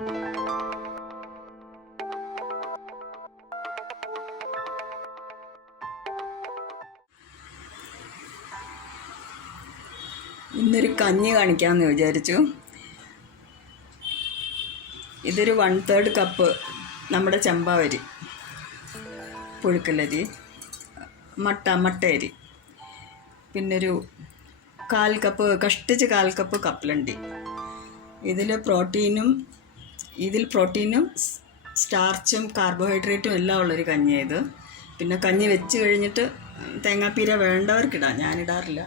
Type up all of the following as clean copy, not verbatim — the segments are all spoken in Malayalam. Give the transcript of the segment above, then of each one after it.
ഇന്നൊരു കഞ്ഞി കാണിക്കാമെന്ന് വിചാരിച്ചു. ഇതൊരു 1/3 കപ്പ് നമ്മുടെ ചമ്പാവരി, പുഴുക്കലരി, മട്ടയരി, പിന്നൊരു 1/4 കപ്പ്, കഷ്ടിച്ച് 1/4 കപ്പ് കപ്പലണ്ടി. ഇതിൽ പ്രോട്ടീനും സ്റ്റാർച്ചും കാർബോഹൈഡ്രേറ്റും എല്ലാം ഉള്ളൊരു കഞ്ഞിയാണ് ഇത്. പിന്നെ കഞ്ഞി വെച്ച് കഴിഞ്ഞിട്ട് തേങ്ങാപ്പീര വേണ്ടവർക്കിടാം, ഞാനിടാറില്ല.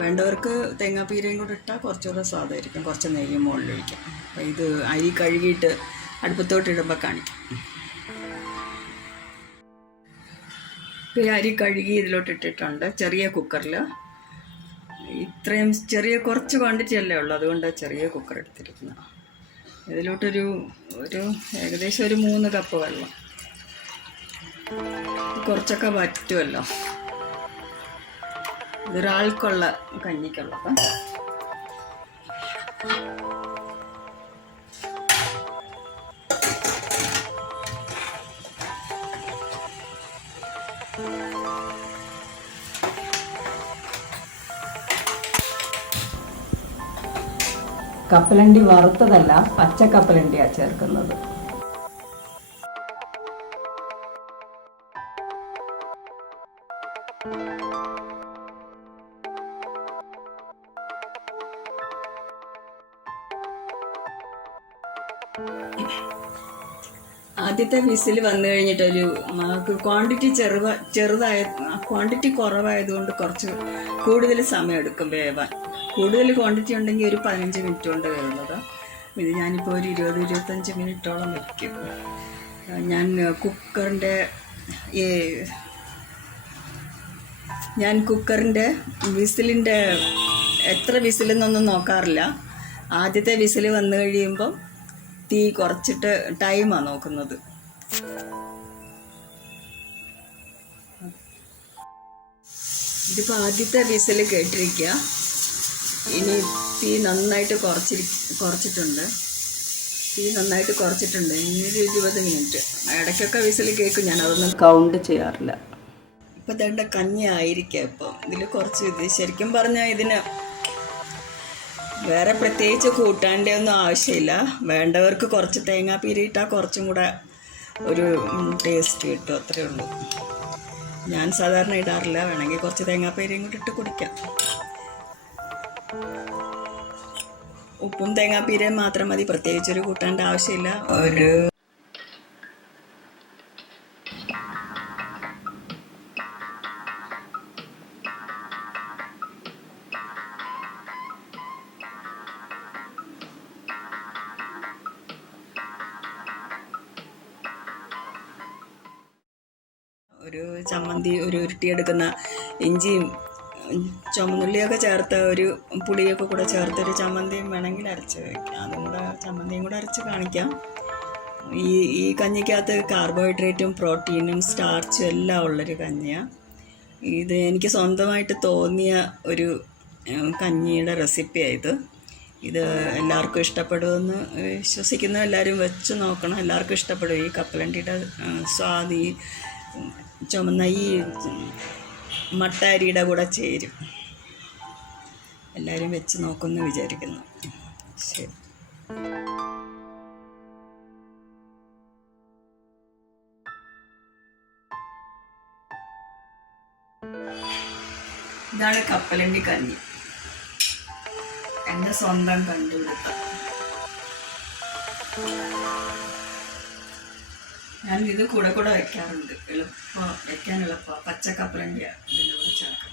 വേണ്ടവർക്ക് തേങ്ങാപ്പീരയും കൂടെ ഇട്ടാൽ കുറച്ചുകൂടെ സ്വാദായിരിക്കും. കുറച്ച് നെയ്യ് മുകളിലൊഴിക്കാം. അപ്പോൾ ഇത് അരി കഴുകിയിട്ട് അടുപ്പത്തോട്ട് ഇടുമ്പോൾ കാണിക്കാം. ഇപ്പോൾ ഈ അരി കഴുകി ഇതിലോട്ട് ഇട്ടിട്ടുണ്ട് ചെറിയ കുക്കറിൽ. ഇത്രയും കുറച്ച് ക്വാണ്ടിറ്റി അല്ലേ ഉള്ളൂ, അതുകൊണ്ട് ചെറിയ കുക്കർ എടുത്തിരിക്കുന്നത്. ഇതിലോട്ടൊരു ഏകദേശം ഒരു 3 കപ്പ് വെള്ളം. കുറച്ചൊക്കെ വറ്റുമല്ലോ, ഇതൊരാൾക്കുള്ള കഞ്ഞിക്കുള്ളത്. കപ്പലണ്ടി വറുത്തതല്ല, പച്ച കപ്പലണ്ടിയാണ് ചേർക്കുന്നത്. ആദ്യത്തെ വിസിൽ വന്നു കഴിഞ്ഞിട്ടൊരു ക്വാണ്ടിറ്റി കുറവായതുകൊണ്ട് കുറച്ച് കൂടുതൽ സമയം എടുക്കും വേവാൻ. കൂടുതൽ ക്വാണ്ടിറ്റി ഉണ്ടെങ്കിൽ ഒരു 15 മിനിറ്റ് കൊണ്ട് വേവുന്നത്. ഇത് ഞാനിപ്പോൾ ഒരു 20-25 മിനിറ്റോളം വയ്ക്കും. ഞാൻ കുക്കറിൻ്റെ വിസിലിൻ്റെ എത്ര വിസിലെന്നൊന്നും നോക്കാറില്ല. ആദ്യത്തെ വിസിൽ വന്നു കഴിയുമ്പം തീ കുറച്ചിട്ട് ടൈമാണ് നോക്കുന്നത്. ഇതിപ്പോൾ ആദ്യത്തെ വിസിൽ കേട്ടിരിക്കുക. ഇനി തീ നന്നായിട്ട് കുറച്ചിട്ടുണ്ട്. ഇനി ഒരു 20 മിനിറ്റ്. ഇടയ്ക്കൊക്കെ വിസിൽ കേൾക്കും, ഞാൻ അതൊന്നും കൗണ്ട് ചെയ്യാറില്ല. ഇപ്പം തേണ്ട കഞ്ഞി ആയിരിക്കാം. ഇപ്പം ഇത് ശരിക്കും പറഞ്ഞാൽ ഇതിന് വേറെ പ്രത്യേകിച്ച് കൂട്ടാൻ്റെ ഒന്നും ആവശ്യമില്ല. വേണ്ടവർക്ക് കുറച്ച് തേങ്ങാപ്പീര ഇട്ടാൽ കുറച്ചും കൂടെ ഒരു ടേസ്റ്റ് കിട്ടും, അത്രയേ ഉള്ളൂ. ഞാൻ സാധാരണ ഇടാറില്ല. വേണമെങ്കിൽ കുറച്ച് തേങ്ങാപ്പീരയും കൂടി ഇട്ട് കുടിക്കാം. ഉപ്പും തേങ്ങാപ്പീരയും മാത്രം മതി, പ്രത്യേകിച്ചൊരു കൂട്ടാൻ്റെ ആവശ്യമില്ല. ഒരു ചമ്മന്തി, ഒരു ഉരുട്ടിയെടുക്കുന്ന ഇഞ്ചിയും ചുമന്നുള്ളിയൊക്കെ ചേർത്ത് ഒരു പുളിയൊക്കെ കൂടെ ചേർത്തൊരു ചമ്മന്തിയും വേണമെങ്കിൽ അരച്ച് വയ്ക്കാം. ചമ്മന്തിയും കൂടെ അരച്ച് കാണിക്കാം. ഈ കഞ്ഞിക്കകത്ത് കാർബോഹൈഡ്രേറ്റും പ്രോട്ടീനും സ്റ്റാർച്ചും എല്ലാം ഉള്ളൊരു കഞ്ഞിയാണ്. ഇത് എനിക്ക് സ്വന്തമായിട്ട് തോന്നിയ ഒരു കഞ്ഞിയുടെ റെസിപ്പിയാണ് ഇത് എല്ലാവർക്കും ഇഷ്ടപ്പെടുമെന്ന് വിശ്വസിക്കുന്നു. എല്ലാവരും വെച്ച് നോക്കണം, എല്ലാവർക്കും ഇഷ്ടപ്പെടും. ഈ കപ്പലണ്ടിയുടെ സ്വാദ് ഈ ചുമന്ന ഈ മട്ടയരിയുടെ കൂടെ ചേരും. എല്ലാവരും വെച്ച് നോക്കുമെന്ന് വിചാരിക്കുന്നു. ശരി. ഇതാണ് കപ്പലണ്ടി കഞ്ഞി, എൻ്റെ സ്വന്തം കണ്ടുപിടുത്ത. ഞാൻ ഇത് കൂടെ വയ്ക്കാറുണ്ട്, വയ്ക്കാൻ എളുപ്പമാണ്. പച്ച കപ്പലണ്ടിയാണ് ഇതിൻ്റെ കൂടെ ചേർക്കാം.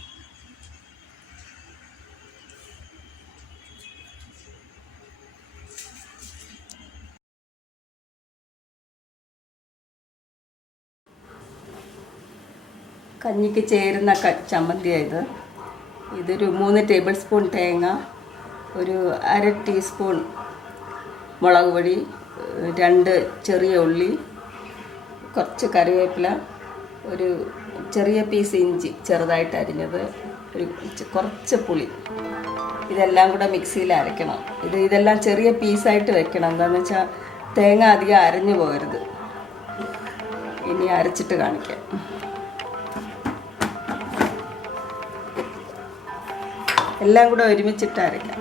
കഞ്ഞിക്ക് ചേരുന്ന ചമ്മന്തിയാണ് ഇതൊരു 3 ടേബിൾ സ്പൂൺ തേങ്ങ, ഒരു 1/2 ടീസ്പൂൺ മുളക് പൊടി, 2 ചെറിയ ഉള്ളി, കുറച്ച് കറിവേപ്പില, ഒരു ചെറിയ പീസ് ഇഞ്ചി ചെറുതായിട്ട് അരിഞ്ഞത്, കുറച്ച് പുളി. ഇതെല്ലാം കൂടെ മിക്സിയിൽ അരയ്ക്കണം. ഇതെല്ലാം ചെറിയ പീസായിട്ട് വെക്കണം. എന്താണെന്ന് വെച്ചാൽ തേങ്ങ അധികം അരഞ്ഞു പോകരുത്. ഇനി അരച്ചിട്ട് കാണിക്കാം. എല്ലാം കൂടെ ഒരുമിച്ചിട്ട് അരയ്ക്കാം.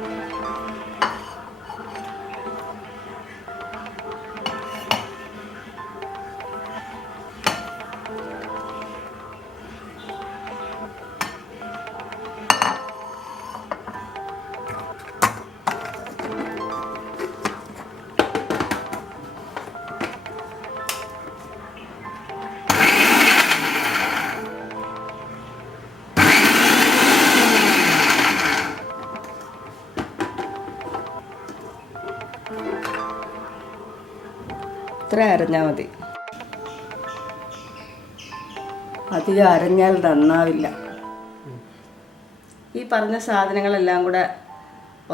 ഇത്ര അരഞ്ഞാൽ മതി. അധികം അരഞ്ഞാൽ നന്നാവില്ല. ഈ പറഞ്ഞ സാധനങ്ങളെല്ലാം കൂടെ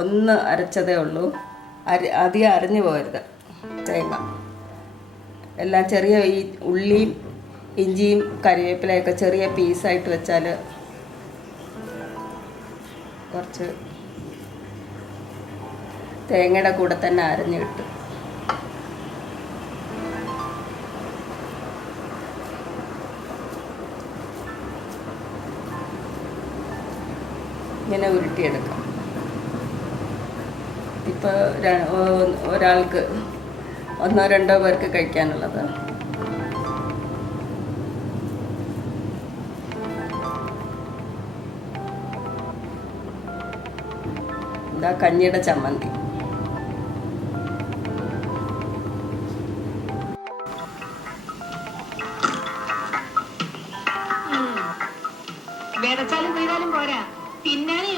ഒന്ന് അരച്ചതേ ഉള്ളൂ. അധികം അരഞ്ഞു പോകരുത്. തേങ്ങ എല്ലാം ചെറിയ ഈ ഉള്ളിയും ഇഞ്ചിയും കറിവേപ്പിലയൊക്കെ ചെറിയ പീസായിട്ട് വെച്ചാൽ കുറച്ച് തേങ്ങയുടെ കൂടെ തന്നെ അരഞ്ഞു കിട്ടും. ഇങ്ങനെ ഉരുട്ടിയെടുക്കാം. ഇപ്പോൾ ഒരാൾക്ക് 1-2 പേർക്ക് കഴിക്കാനുള്ളത്. ഇതാ കഞ്ഞിയുടെ ചമ്മന്തി. വിതച്ചാലും വീഴാലും പോരാ, തിന്നാനും